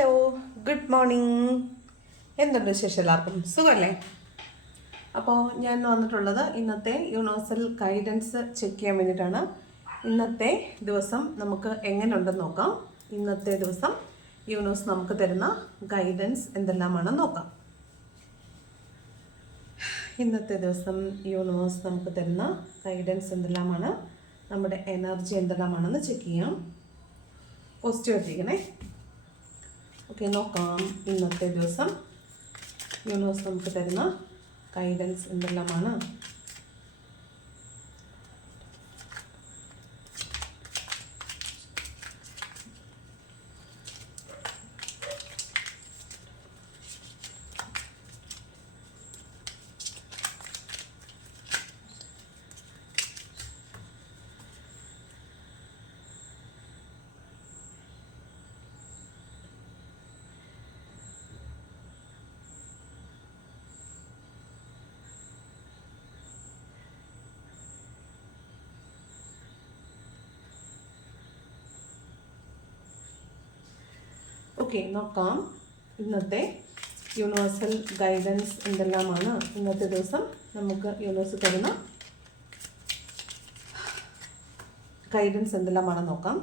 Hello good morning എന്തുണ്ട് വിശേഷം എല്ലാവർക്കും? സുഖമല്ലേ അപ്പോൾ ഞാൻ വന്നിട്ടുള്ളത് ഇന്നത്തെ യൂണിവേഴ്സൽ ഗൈഡൻസ് ചെക്ക് ചെയ്യാൻ വേണ്ടിയിട്ടാണ്. ഇന്നത്തെ ദിവസം നമുക്ക് എങ്ങനെയുണ്ടെന്ന് നോക്കാം. ഇന്നത്തെ ദിവസം യൂണിവേഴ്സ് നമുക്ക് തരുന്ന ഗൈഡൻസ് എന്തെല്ലാമാണെന്ന് നോക്കാം. ഇന്നത്തെ ദിവസം യൂണിവേഴ്സ് നമുക്ക് തരുന്ന ഗൈഡൻസ് എന്തെല്ലാമാണ്? നമ്മുടെ എനർജി എന്തെല്ലാമാണെന്ന് ചെക്ക് ചെയ്യാം. പോസിറ്റീവ് ആയിട്ടിരിക്കണേ. ഓക്കെ നോക്കാം. ഇന്നത്തെ ദിവസം യൂണിവേഴ്സ് നമുക്ക് തരുന്ന ഗൈഡൻസ് എന്തെല്ലാമാണ്? ഓക്കെ നോക്കാം. ഇന്നത്തെ യൂണിവേഴ്സൽ ഗൈഡൻസ് എന്തെല്ലാമാണ്? ഇന്നത്തെ ദിവസം നമുക്ക് യൂണിവേഴ്സ് തരുന്ന ഗൈഡൻസ് എന്തെല്ലാമാണ് നോക്കാം.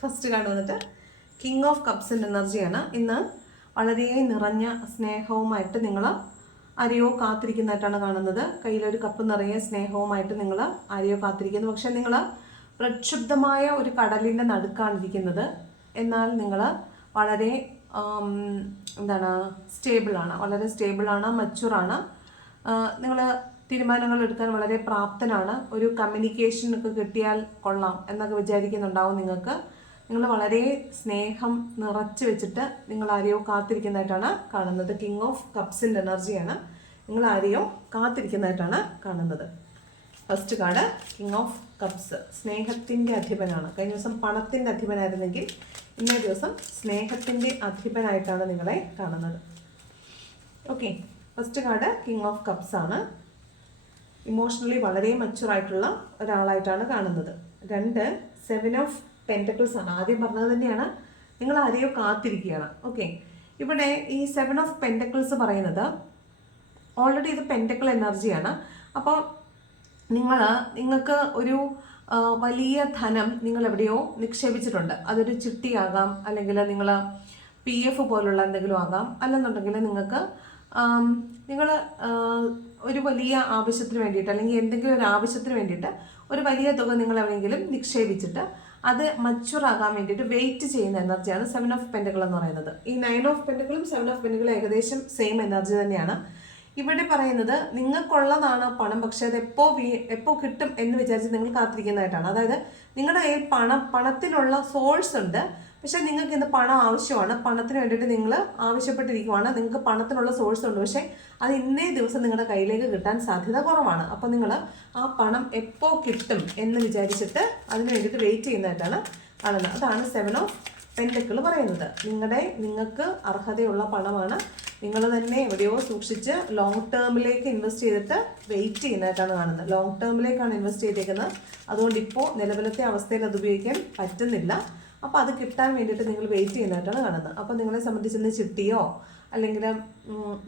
ഫസ്റ്റ് കാർഡ് വന്നിട്ട് കിങ് ഓഫ് കപ്സിന്റെ എനർജിയാണ്. ഇന്ന് വളരെ നിറഞ്ഞ സ്നേഹവുമായിട്ട് നിങ്ങൾ ആരെയോ കാത്തിരിക്കുന്നതായിട്ടാണ് കാണുന്നത്. കയ്യിലൊരു കപ്പ് നിറയെ സ്നേഹവുമായിട്ട് നിങ്ങൾ ആരെയോ കാത്തിരിക്കുന്നു. പക്ഷെ നിങ്ങൾ പ്രക്ഷുബ്ധമായ ഒരു കടലിന്റെ നടുക്കാണ് ഇരിക്കുന്നത്. എന്നാൽ നിങ്ങൾ വളരെ എന്താണ് സ്റ്റേബിളാണ്. വളരെ സ്റ്റേബിളാണ് മച്ചുറാണ്. നിങ്ങൾ തീരുമാനങ്ങൾ എടുക്കാൻ വളരെ പ്രാപ്തനാണ്. ഒരു കമ്മ്യൂണിക്കേഷൻ ഒക്കെ കിട്ടിയാൽ കൊള്ളാം എന്നൊക്കെ വിചാരിക്കുന്നുണ്ടാവും നിങ്ങൾക്ക്. നിങ്ങൾ വളരെ സ്നേഹം നിറച്ച് വെച്ചിട്ട് നിങ്ങൾ ആരെയോ കാത്തിരിക്കുന്നതായിട്ടാണ് കാണുന്നത്. കിങ് ഓഫ് കപ്സിന്റെ എനർജിയാണ് നിങ്ങൾ ആരെയോ കാത്തിരിക്കുന്നതായിട്ടാണ് കാണുന്നത്. First card king of cups സ്നേഹത്തിന്റെ അധിപനാണ്. കഴിഞ്ഞ ദിവസം പണത്തിന്റെ അധിപനായിരുന്നെങ്കിൽ ഇന്നേ ദിവസം സ്നേഹത്തിന്റെ അധിപനായിട്ടാണ് നിങ്ങളെ കാണുന്നത്. Okay first card king of cups ആണ്. ഇമോഷണലി വളരെ മച്ചുറായിട്ടുള്ള ഒരാളായിട്ടാണ് കാണുന്നത്. രണ്ട് സെവൻ ഓഫ് പെന്റക്കിൾസ് ആണ്. ആദ്യം പറഞ്ഞത് തന്നെയാണ്. നിങ്ങൾ ആരെയോ കാത്തിരിക്കുകയാണ്. ഓക്കെ ഇവിടെ ഈ സെവൻ ഓഫ് പെന്റക്കിൾസ് പറയുന്നത് ഓൾറെഡി ഇത് പെന്റക്കിൾ എനർജിയാണ് അപ്പോൾ നിങ്ങൾ നിങ്ങൾക്ക് ഒരു വലിയ ധനം നിങ്ങൾ എവിടെയോ നിക്ഷേപിച്ചിട്ടുണ്ട്. അതൊരു ചിട്ടിയാകാം അല്ലെങ്കിൽ നിങ്ങൾ പി എഫ് പോലുള്ള എന്തെങ്കിലും ആകാം. അല്ലെന്നുണ്ടെങ്കിൽ നിങ്ങൾക്ക് നിങ്ങൾ ഒരു വലിയ ആവശ്യത്തിന് വേണ്ടിയിട്ട് അല്ലെങ്കിൽ എന്തെങ്കിലും ഒരു ആവശ്യത്തിന് വേണ്ടിയിട്ട് ഒരു വലിയ തുക നിങ്ങൾ എവിടെയെങ്കിലും നിക്ഷേപിച്ചിട്ട് അത് മച്ചുർ ആകാൻ വേണ്ടിയിട്ട് വെയിറ്റ് ചെയ്യുന്ന എനർജിയാണ് സെവൻ ഓഫ് പെൻഡുകൾ എന്ന് പറയുന്നത്. ഈ നയൻ ഓഫ് പെൻഡുകളും സെവൻ ഓഫ് പെൻഡുകളും ഏകദേശം സെയിം എനർജി തന്നെയാണ്. ഇവിടെ പറയുന്നത് നിങ്ങൾക്കുള്ളതാണ് പണം പക്ഷെ അത് എപ്പോൾ വീ- എപ്പോ കിട്ടും എന്ന് വിചാരിച്ച് നിങ്ങൾ കാത്തിരിക്കുന്നതായിട്ടാണ്. അതായത് നിങ്ങളുടെ കയ്യിൽ പണം പണത്തിനുള്ള സോഴ്സ് ഉണ്ട്. പക്ഷെ നിങ്ങൾക്ക് ഇന്ന് പണം ആവശ്യമാണ്. പണത്തിന് വേണ്ടിയിട്ട് നിങ്ങൾ ആവശ്യപ്പെട്ടിരിക്കുവാണ്. നിങ്ങൾക്ക് പണത്തിനുള്ള സോഴ്സ് ഉണ്ട്. പക്ഷേ അത് ഇന്നേ ദിവസം നിങ്ങളുടെ കയ്യിലേക്ക് കിട്ടാൻ സാധ്യത കുറവാണ്. അപ്പോൾ നിങ്ങൾ ആ പണം എപ്പോൾ കിട്ടും എന്ന് വിചാരിച്ചിട്ട് അതിന് വേണ്ടിയിട്ട് വെയിറ്റ് ചെയ്യുന്നതായിട്ടാണ് കാണുന്നത്. അതാണ് സെവൻ ഓഫ് പെൻഡക്കിൾ പറയുന്നത്. നിങ്ങളുടെ നിങ്ങൾക്ക് അർഹതയുള്ള പണമാണ്. നിങ്ങൾ തന്നെ എവിടെയോ സൂക്ഷിച്ച് ലോങ് ടേമിലേക്ക് ഇൻവെസ്റ്റ് ചെയ്തിട്ട് വെയിറ്റ് ചെയ്യുന്നതായിട്ടാണ് കാണുന്നത്. ലോങ് ടേമിലേക്കാണ് ഇൻവെസ്റ്റ് ചെയ്തേക്കുന്നത്. അതുകൊണ്ട് ഇപ്പോൾ നിലവിലത്തെ അവസ്ഥയിൽ അത് ഉപയോഗിക്കാൻ പറ്റുന്നില്ല. അപ്പോൾ അത് കിട്ടാൻ വേണ്ടിയിട്ട് നിങ്ങൾ വെയിറ്റ് ചെയ്യുന്നതായിട്ടാണ് കാണുന്നത്. അപ്പോൾ നിങ്ങളെ സംബന്ധിച്ച് ചിട്ടിയോ അല്ലെങ്കിൽ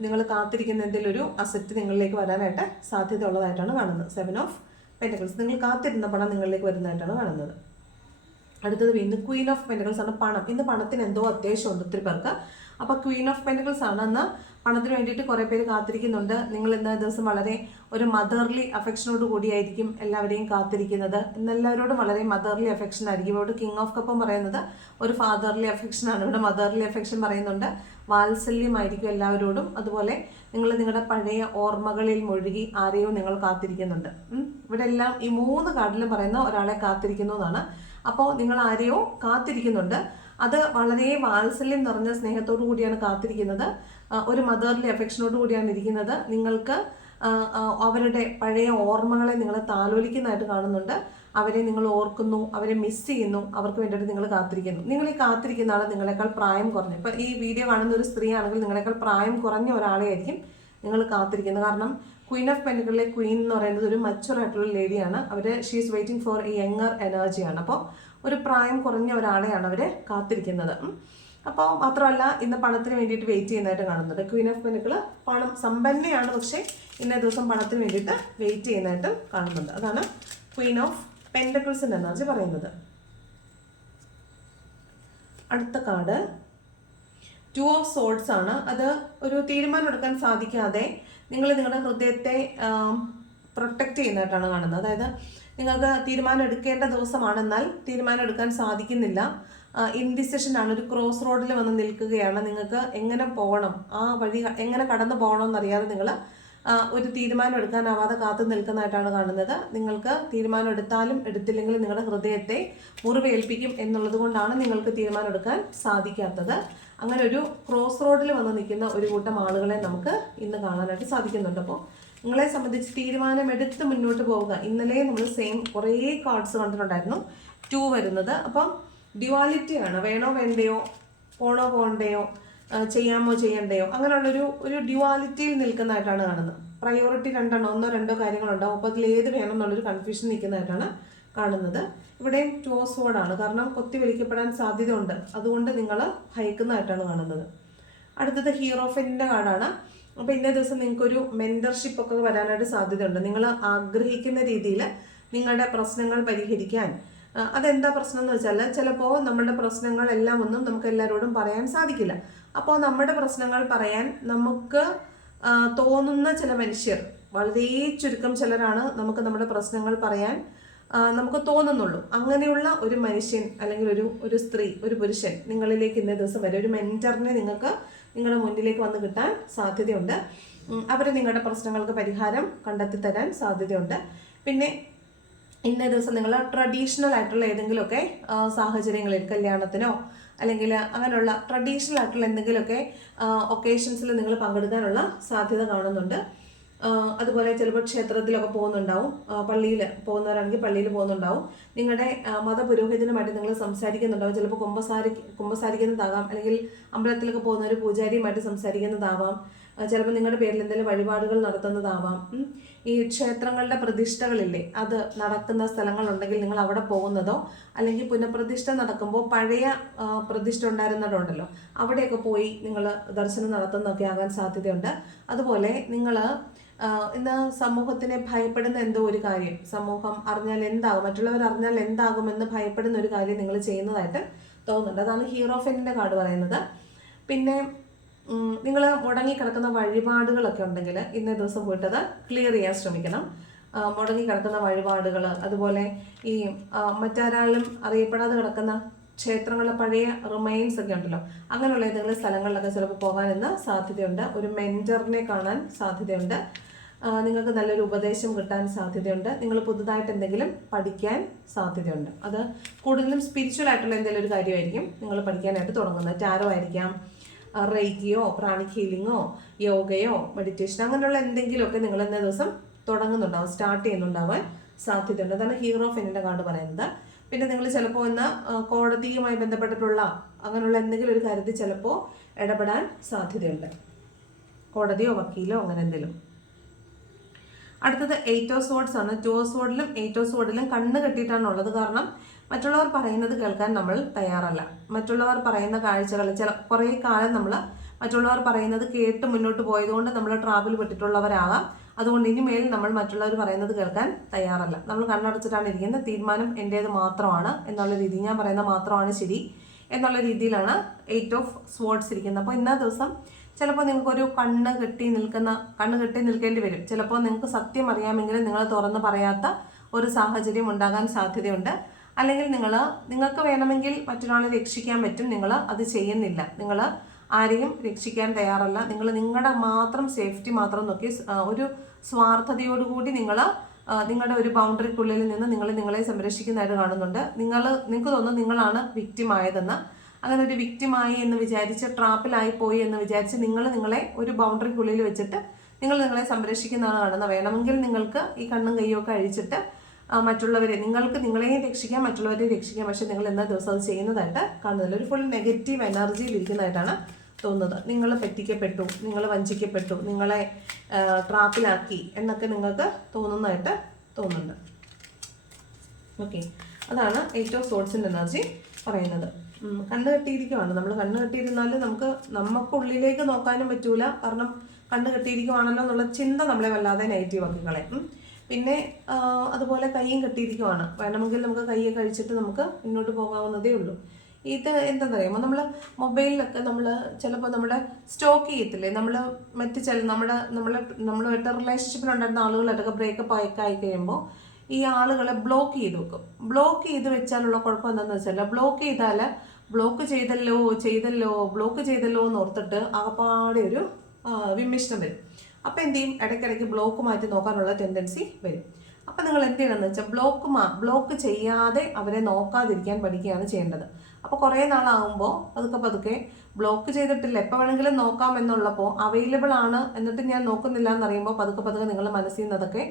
നിങ്ങൾ കാത്തിരിക്കുന്ന എന്തെങ്കിലും ഒരു അസറ്റ് നിങ്ങളിലേക്ക് വരാനായിട്ട് സാധ്യത ഉള്ളതായിട്ടാണ് കാണുന്നത്. സെവൻ ഓഫ് പെന്റക്കിൾസ് നിങ്ങൾ കാത്തിരുന്ന പണം നിങ്ങളിലേക്ക് വരുന്നതായിട്ടാണ് കാണുന്നത്. അടുത്തത് വീണ്ടും ക്വീൻ ഓഫ് പെന്റക്കിൾസ് ആണ് പണം. ഇന്ന് പണത്തിന് എന്തോ അത്യാവശ്യമുണ്ട് ഒത്തിരി പേർക്ക്. അപ്പോൾ ക്വീൻ ഓഫ് പെന്റക്കിൾസ് ആണ് അന്ന് പണത്തിന് വേണ്ടിയിട്ട് കുറേ പേര് കാത്തിരിക്കുന്നുണ്ട്. നിങ്ങൾ ഇന്ന ദിവസം വളരെ ഒരു മദർലി അഫെക്ഷനോട് കൂടിയായിരിക്കും എല്ലാവരെയും കാത്തിരിക്കുന്നത്. എന്നെല്ലാവരോടും വളരെ മദർലി അഫെക്ഷൻ ആയിരിക്കും. ഇവിടെ കിങ് ഓഫ് കപ്പം പറയുന്നത് ഒരു ഫാദർലി അഫെക്ഷൻ ആണ്. ഇവിടെ മദർലി അഫെക്ഷൻ പറയുന്നുണ്ട്. വാത്സല്യമായിരിക്കും എല്ലാവരോടും. അതുപോലെ നിങ്ങൾ നിങ്ങളുടെ പഴയ ഓർമ്മകളിൽ മുഴുകി ആരെയോ നിങ്ങൾ കാത്തിരിക്കുന്നുണ്ട്. ഇവിടെ എല്ലാം ഈ മൂന്ന് കാർഡിലും പറയുന്ന ഒരാളെ കാത്തിരിക്കുന്നു എന്നാണ്. അപ്പോൾ നിങ്ങൾ ആരെയോ കാത്തിരിക്കുന്നുണ്ട്. അത് വളരെ വാത്സല്യം നിറഞ്ഞ സ്നേഹത്തോടു കൂടിയാണ് കാത്തിരിക്കുന്നത്. ഒരു മദർലി അഫെക്ഷനോട് കൂടിയാണ് ഇരിക്കുന്നത്. നിങ്ങൾക്ക് അവരുടെ പഴയ ഓർമ്മകളെ നിങ്ങൾ താലോലിക്കുന്നതായിട്ട് കാണുന്നുണ്ട്. അവരെ നിങ്ങൾ ഓർക്കുന്നു അവരെ മിസ് ചെയ്യുന്നു അവർക്ക് വേണ്ടിയിട്ട് നിങ്ങൾ കാത്തിരിക്കുന്നു. നിങ്ങൾ ഈ കാത്തിരിക്കുന്ന ആൾ നിങ്ങളെക്കാൾ പ്രായം കുറഞ്ഞു. ഇപ്പം ഈ വീഡിയോ കാണുന്ന ഒരു സ്ത്രീ ആണെങ്കിൽ നിങ്ങളെക്കാൾ പ്രായം കുറഞ്ഞ ഒരാളെ ആയിരിക്കും നിങ്ങൾ കാത്തിരിക്കുന്നത്. കാരണം ക്വീൻ ഓഫ് പെൻഡുകളിലെ ക്വീൻ എന്ന് പറയുന്നത് ഒരു മച്ചുവർ ആയിട്ടുള്ള ലേഡിയാണ് അവർ she is waiting for a younger എനർജിയാണ് അപ്പോൾ ഒരു പ്രായം കുറഞ്ഞ ഒരാളെയാണ് അവർ കാത്തിരിക്കുന്നത്. അപ്പോൾ മാത്രമല്ല ഇന്ന് പണത്തിന് വേണ്ടിയിട്ട് വെയിറ്റ് ചെയ്യുന്നതായിട്ട് കാണുന്നത്. ക്വീൻ ഓഫ് പെനുക്കൾ പണം സമ്പന്നയാണ് പക്ഷേ ഇന്ന ദിവസം പണത്തിന് വേണ്ടിയിട്ട് വെയിറ്റ് ചെയ്യുന്നതായിട്ട് കാണുന്നുണ്ട്. അതാണ് ക്വീൻ ഓഫ് പെൻഡക്കിൾസിന്റെ എനർജി പറയുന്നത്. അടുത്ത കാർഡ് ടു ഓഫ് സോഡ്സ് ആണ്. അത് ഒരു തീരുമാനം എടുക്കാൻ സാധിക്കാതെ നിങ്ങൾ നിങ്ങളുടെ ഹൃദയത്തെ പ്രൊട്ടക്റ്റ് ചെയ്യുന്നതായിട്ടാണ് കാണുന്നത്. അതായത് നിങ്ങൾക്ക് തീരുമാനം എടുക്കേണ്ട ദിവസമാണെന്നാൽ തീരുമാനം എടുക്കാൻ സാധിക്കുന്നില്ല. ഇൻഡിസിഷനാണ് ഒരു ക്രോസ് റോഡിൽ വന്ന് നിൽക്കുകയാണ്. നിങ്ങൾക്ക് എങ്ങനെ പോകണം? ആ വഴി എങ്ങനെ കടന്നു പോകണം എന്നറിയാതെ നിങ്ങൾ ഒരു തീരുമാനം എടുക്കാനാവാതെ കാത്തു നിൽക്കുന്നതായിട്ടാണ് കാണുന്നത്. നിങ്ങൾക്ക് തീരുമാനം എടുത്താലും എടുത്തില്ലെങ്കിലും നിങ്ങളുടെ ഹൃദയത്തെ മുറിവേൽപ്പിക്കും എന്നുള്ളത് കൊണ്ടാണ് നിങ്ങൾക്ക് തീരുമാനം എടുക്കാൻ സാധിക്കാത്തത്. അങ്ങനെ ഒരു ക്രോസ് റോഡിൽ വന്ന് നിൽക്കുന്ന ഒരു കൂട്ടം ആളുകളെ നമുക്ക് ഇന്ന് കാണാനായിട്ട് സാധിക്കുന്നുണ്ട്. അപ്പോൾ നിങ്ങളെ സംബന്ധിച്ച് തീരുമാനമെടുത്ത് മുന്നോട്ട് പോവുക. ഇന്നലെ നമ്മൾ സെയിം കുറേ കാർഡ്സ് കണ്ടിട്ടുണ്ടായിരുന്നു. ടു വരുന്നത്. അപ്പം ഡ്യുവാലിറ്റിയാണ് വേണോ വേണ്ടയോ? പോണോ പോകണ്ടയോ? ചെയ്യാമോ ചെയ്യണ്ടയോ? അങ്ങനെയുള്ളൊരു ഒരു ഡ്യുവാലിറ്റിയിൽ നിൽക്കുന്നതായിട്ടാണ് കാണുന്നത്. പ്രയോറിറ്റി രണ്ടെണ്ണോ ഒന്നോ രണ്ടോ കാര്യങ്ങളുണ്ടാവും. അപ്പോൾ അതിൽ ഏത് വേണം എന്നുള്ളൊരു കൺഫ്യൂഷൻ നിൽക്കുന്നതായിട്ടാണ് കാണുന്നത്. ഇവിടെയും ടോസ് ആണ്. കാരണം കൊത്തി വലിക്കപ്പെടാൻ സാധ്യതയുണ്ട്. അതുകൊണ്ട് നിങ്ങൾ ഭയക്കുന്നതായിട്ടാണ് കാണുന്നത്. അടുത്തത് ഹീറോഫിന്റെ കാർഡാണ് അപ്പോൾ ഇന്നേ ദിവസം നിങ്ങൾക്കൊരു മെന്റർഷിപ്പ് ഒക്കെ വരാനായിട്ട് സാധ്യതയുണ്ട്. നിങ്ങൾ ആഗ്രഹിക്കുന്ന രീതിയിൽ നിങ്ങളുടെ പ്രശ്നങ്ങൾ പരിഹരിക്കാൻ. അതെന്താ പ്രശ്നം എന്ന് വെച്ചാൽ ചിലപ്പോൾ നമ്മുടെ പ്രശ്നങ്ങളെല്ലാം ഒന്നും നമുക്ക് എല്ലാവരോടും പറയാൻ സാധിക്കില്ല. അപ്പോൾ നമ്മുടെ പ്രശ്നങ്ങൾ പറയാൻ നമുക്ക് തോന്നുന്ന ചില മനുഷ്യർ വളരെ ചുരുക്കം ചിലരാണ് നമുക്ക് നമ്മുടെ പ്രശ്നങ്ങൾ പറയാൻ നമുക്ക് തോന്നുന്നുള്ളൂ. അങ്ങനെയുള്ള ഒരു മനുഷ്യൻ അല്ലെങ്കിൽ ഒരു ഒരു സ്ത്രീ ഒരു പുരുഷൻ നിങ്ങളിലേക്ക് ഇന്നേ ദിവസം വരെ ഒരു മെന്ററിനെ നിങ്ങൾക്ക് നിങ്ങളുടെ മുന്നിലേക്ക് വന്ന് കിട്ടാൻ സാധ്യതയുണ്ട്. അവർ നിങ്ങളുടെ പ്രശ്നങ്ങൾക്ക് പരിഹാരം കണ്ടെത്തി തരാൻ സാധ്യതയുണ്ട്. പിന്നെ ഇന്ന ദിവസം നിങ്ങൾ ട്രഡീഷണൽ ആയിട്ടുള്ള ഏതെങ്കിലുമൊക്കെ സാഹചര്യങ്ങളിൽ കല്യാണത്തിനോ അല്ലെങ്കിൽ അങ്ങനെയുള്ള ട്രഡീഷണൽ ആയിട്ടുള്ള എന്തെങ്കിലുമൊക്കെ ഒക്കേഷൻസിൽ നിങ്ങൾ പങ്കെടുക്കാനുള്ള സാധ്യത കാണുന്നുണ്ട്. അതുപോലെ ചിലപ്പോൾ ക്ഷേത്രത്തിലൊക്കെ പോകുന്നുണ്ടാവും. പള്ളിയിൽ പോകുന്നവരാണെങ്കിൽ പള്ളിയിൽ പോകുന്നുണ്ടാവും. നിങ്ങളുടെ മതപുരോഹിതനുമായിട്ട് നിങ്ങൾ സംസാരിക്കുന്നുണ്ടാവും. ചിലപ്പോൾ കുമ്പസാരി കുമ്പസാരിക്കുന്നതാകാം. അല്ലെങ്കിൽ അമ്പലത്തിലൊക്കെ പോകുന്ന ഒരു പൂജാരിയുമായിട്ട് സംസാരിക്കുന്നതാവാം. ചിലപ്പോൾ നിങ്ങളുടെ പേരിൽ എന്തെങ്കിലും വഴിപാടുകൾ നടത്തുന്നതാവാം. ഈ ക്ഷേത്രങ്ങളുടെ പ്രതിഷ്ഠകളില്ലേ അത് നടക്കുന്ന സ്ഥലങ്ങളുണ്ടെങ്കിൽ നിങ്ങൾ അവിടെ പോകുന്നതോ അല്ലെങ്കിൽ പുനഃപ്രതിഷ്ഠ നടക്കുമ്പോൾ പഴയ പ്രതിഷ്ഠ ഉണ്ടായിരുന്നിട്ടുണ്ടല്ലോ അവിടെയൊക്കെ പോയി നിങ്ങൾ ദർശനം നടത്തുന്നതൊക്കെ ആകാൻ സാധ്യതയുണ്ട്. അതുപോലെ നിങ്ങൾ ഇന്ന് സമൂഹത്തിനെ ഭയപ്പെടുന്ന എന്തോ ഒരു കാര്യം. സമൂഹം അറിഞ്ഞാൽ എന്താകും? മറ്റുള്ളവർ അറിഞ്ഞാൽ എന്താകുമെന്ന് ഭയപ്പെടുന്ന ഒരു കാര്യം നിങ്ങൾ ചെയ്യുന്നതായിട്ട് തോന്നുന്നുണ്ട്. അതാണ് ഹീറോ ഹീറോഫിന്റെ കാർഡ് പറയുന്നത്. പിന്നെ നിങ്ങൾ മുടങ്ങിക്കിടക്കുന്ന വഴിപാടുകളൊക്കെ ഉണ്ടെങ്കിൽ ഇന്നേ ദിവസം പോയിട്ടത് ക്ലിയർ ചെയ്യാൻ ശ്രമിക്കണം. മുടങ്ങിക്കിടക്കുന്ന വഴിപാടുകൾ അതുപോലെ ഈ മറ്റാരാളും അറിയപ്പെടാതെ കിടക്കുന്ന ക്ഷേത്രങ്ങളിലെ പഴയ റിമൈൻസ് ഒക്കെ ഉണ്ടല്ലോ. അങ്ങനെയുള്ള ഏതെങ്കിലും സ്ഥലങ്ങളിലൊക്കെ ചിലപ്പോൾ പോകാൻ ഇന്ന് സാധ്യതയുണ്ട്. ഒരു മെന്ററിനെ കാണാൻ സാധ്യതയുണ്ട്. നിങ്ങൾക്ക് നല്ലൊരു ഉപദേശം കിട്ടാൻ സാധ്യതയുണ്ട്. നിങ്ങൾ പുതുതായിട്ട് എന്തെങ്കിലും പഠിക്കാൻ സാധ്യതയുണ്ട്. അത് കൂടുതലും സ്പിരിച്വൽ ആയിട്ടുള്ള എന്തെങ്കിലും ഒരു കാര്യമായിരിക്കും നിങ്ങൾ പഠിക്കാനായിട്ട് തുടങ്ങുന്നത്. ടാരോ ആയിരിക്കാം റൈക്കിയോ പ്രാണിക് ഹീലിങ്ങോ യോഗയോ മെഡിറ്റേഷൻ അങ്ങനെയുള്ള എന്തെങ്കിലുമൊക്കെ നിങ്ങൾ ഇന്നേ ദിവസം തുടങ്ങുന്നുണ്ടാവും സ്റ്റാർട്ട് ചെയ്യുന്നുണ്ടാവാൻ സാധ്യതയുണ്ട്. അതാണ് ഹീറോ ഓഫ് എന്നിന്റെ കാർഡ് പറയുന്നത്. പിന്നെ നിങ്ങൾ ചിലപ്പോൾ ഇന്ന് ആ, കോടതിയുമായി ബന്ധപ്പെട്ടിട്ടുള്ള അങ്ങനെയുള്ള എന്തെങ്കിലും ഒരു കാര്യത്തിൽ ചിലപ്പോൾ ഇടപെടാൻ സാധ്യതയുണ്ട്. കോടതിയോ വക്കീലോ അങ്ങനെ എന്തെങ്കിലും. അടുത്തത് എയ്റ്റ് ഓഫ് സോഡ്സ് ആണ്. ടു ഓഫ് സോഡിലും എയ്റ്റ് ഓഫ് സോഡിലും കണ്ണ് കെട്ടിയിട്ടാണ് ഉള്ളത്. കാരണം മറ്റുള്ളവർ പറയുന്നത് കേൾക്കാൻ നമ്മൾ തയ്യാറല്ല. മറ്റുള്ളവർ പറയുന്ന കാഴ്ചകൾ ചില കുറേ കാലം നമ്മൾ മറ്റുള്ളവർ പറയുന്നത് കേട്ട് മുന്നോട്ട് പോയതുകൊണ്ട് നമ്മൾ ട്രാവൽ പെട്ടിട്ടുള്ളവരാകാം. അതുകൊണ്ട് ഇനിമേൽ നമ്മൾ മറ്റുള്ളവർ പറയുന്നത് കേൾക്കാൻ തയ്യാറല്ല. നമ്മൾ കണ്ണടച്ചിട്ടാണ് ഇരിക്കുന്നത്. തീരുമാനം എന്റേത് മാത്രമാണ് എന്നുള്ള രീതി ഞാൻ പറയുന്നത് മാത്രമാണ് ശരി എന്നുള്ള രീതിയിലാണ് എയ്റ്റ് ഓഫ് സ്പോർട്സ് ഇരിക്കുന്നത്. അപ്പോൾ ഇന്നേ ദിവസം ചിലപ്പോൾ നിങ്ങൾക്കൊരു കണ്ണ് കെട്ടി നിൽക്കുന്ന കണ്ണ് കെട്ടി നിൽക്കേണ്ടി വരും. ചിലപ്പോൾ നിങ്ങൾക്ക് സത്യം അറിയാമെങ്കിലും നിങ്ങൾ തുറന്ന് പറയാത്ത ഒരു സാഹചര്യം ഉണ്ടാകാൻ സാധ്യതയുണ്ട്. അല്ലെങ്കിൽ നിങ്ങൾ നിങ്ങൾക്ക് വേണമെങ്കിൽ മറ്റൊരാളെ രക്ഷിക്കാൻ പറ്റും. നിങ്ങൾ അത് ചെയ്യുന്നില്ല. നിങ്ങൾ ആരെയും രക്ഷിക്കാൻ തയ്യാറല്ല. നിങ്ങൾ നിങ്ങളുടെ മാത്രം സേഫ്റ്റി മാത്രം നോക്കി ഒരു സ്വാർത്ഥതയോടുകൂടി നിങ്ങൾ നിങ്ങളുടെ ഒരു ബൗണ്ടറിക്കുള്ളിൽ നിന്ന് നിങ്ങൾ നിങ്ങളെ സംരക്ഷിക്കുന്നതായിട്ട് കാണുന്നുണ്ട്. നിങ്ങൾ നിങ്ങൾക്ക് തോന്നുന്നു നിങ്ങളാണ് വിക്റ്റിമായതെന്ന് അങ്ങനെ ഒരു victim-ആയി എന്ന് വിചാരിച്ച് ട്രാപ്പിലായി പോയി എന്ന് വിചാരിച്ച് നിങ്ങൾ നിങ്ങളെ ഒരു ബൗണ്ടറിക്കുള്ളിൽ വെച്ചിട്ട് നിങ്ങൾ നിങ്ങളെ സംരക്ഷിക്കുന്നതാണ് കാണുന്നത്. വേണമെങ്കിൽ നിങ്ങൾക്ക് ഈ കണ്ണും കൈയ്യും ഒക്കെ അഴിച്ചിട്ട് മറ്റുള്ളവരെ നിങ്ങൾക്ക് നിങ്ങളെയും രക്ഷിക്കാം മറ്റുള്ളവരെയും രക്ഷിക്കാം. പക്ഷേ നിങ്ങൾ എന്നാ ദിവസം അത് ചെയ്യുന്നതായിട്ട് കാണുന്നില്ല. ഒരു ഫുൾ നെഗറ്റീവ് എനർജിയിൽ ഇരിക്കുന്നതായിട്ടാണ് തോന്നുന്നത്. നിങ്ങൾ പറ്റിക്കപ്പെട്ടു നിങ്ങൾ വഞ്ചിക്കപ്പെട്ടു നിങ്ങളെ ട്രാപ്പിലാക്കി എന്നൊക്കെ നിങ്ങൾക്ക് തോന്നുന്നതായിട്ട് തോന്നുന്നുണ്ട്. ഓക്കെ അതാണ് ഏറ്റവും സോഴ്സിന്റെ എനർജി പറയുന്നത്. കണ്ണ് കെട്ടിയിരിക്കുവാണ്. നമ്മൾ കണ്ണ് കെട്ടിയിരുന്നാൽ നമുക്ക് നമുക്കുള്ളിലേക്ക് നോക്കാനും പറ്റൂല. കാരണം കണ്ണ് കെട്ടിയിരിക്കുവാണല്ലോ എന്നുള്ള ചിന്ത നമ്മളെ വല്ലാതെ നെഗറ്റീവ് ആക്കി കളയും. പിന്നെ അതുപോലെ കൈയും കെട്ടിയിരിക്കുവാണ്. വേണമെങ്കിൽ നമുക്ക് കൈയെ കഴിച്ചിട്ട് നമുക്ക് മുന്നോട്ട് പോകാവുന്നതേ ഉള്ളൂ. ഇത് എന്താണെന്ന് അറിയാമോ നമ്മൾ മൊബൈലിലൊക്കെ നമ്മൾ ചിലപ്പോൾ നമ്മുടെ സ്റ്റോക്ക് ചെയ്യത്തില്ലേ? നമ്മൾ മറ്റ് ചില നമ്മുടെ നമ്മൾ നമ്മളുമായിട്ട് റിലേഷൻഷിപ്പിലുണ്ടായിരുന്ന ആളുകളായിട്ടൊക്കെ ബ്രേക്കപ്പ് ആയി കഴിയുമ്പോൾ ഈ ആളുകളെ ബ്ലോക്ക് ചെയ്ത് വെക്കും. ബ്ലോക്ക് ചെയ്ത് വെച്ചാലുള്ള കുഴപ്പം എന്താണെന്ന് വെച്ചാൽ ബ്ലോക്ക് ചെയ്താൽ ബ്ലോക്ക് ചെയ്തല്ലോ ചെയ്തല്ലോ ബ്ലോക്ക് ചെയ്തല്ലോ എന്ന് ഓർത്തിട്ട് ആകപ്പാടെ ഒരു വിമിഷ്ടം വരും. അപ്പോൾ എന്ത് ചെയ്യും? ഇടയ്ക്കിടയ്ക്ക് ബ്ലോക്ക് മാറ്റി നോക്കാനുള്ള ടെൻഡൻസി വരും. അപ്പോൾ നിങ്ങൾ എന്ത് ചെയ്യണമെന്ന് വെച്ചാൽ ബ്ലോക്ക് ബ്ലോക്ക് ചെയ്യാതെ അവരെ നോക്കാതിരിക്കാൻ പഠിക്കുകയാണ് ചെയ്യേണ്ടത്. അപ്പോൾ കുറേ നാളാകുമ്പോൾ പതുക്കെ പതുക്കെ ബ്ലോക്ക് ചെയ്തിട്ടില്ല. എപ്പോൾ വേണമെങ്കിലും നോക്കാം എന്നുള്ളപ്പോൾ അവൈലബിൾ ആണ് എന്നിട്ട് ഞാൻ നോക്കുന്നില്ല എന്നറിയുമ്പോൾ പതുക്കെ പതുക്കെ നിങ്ങൾ മനസ്സിൽ നിന്ന് അതൊക്കെ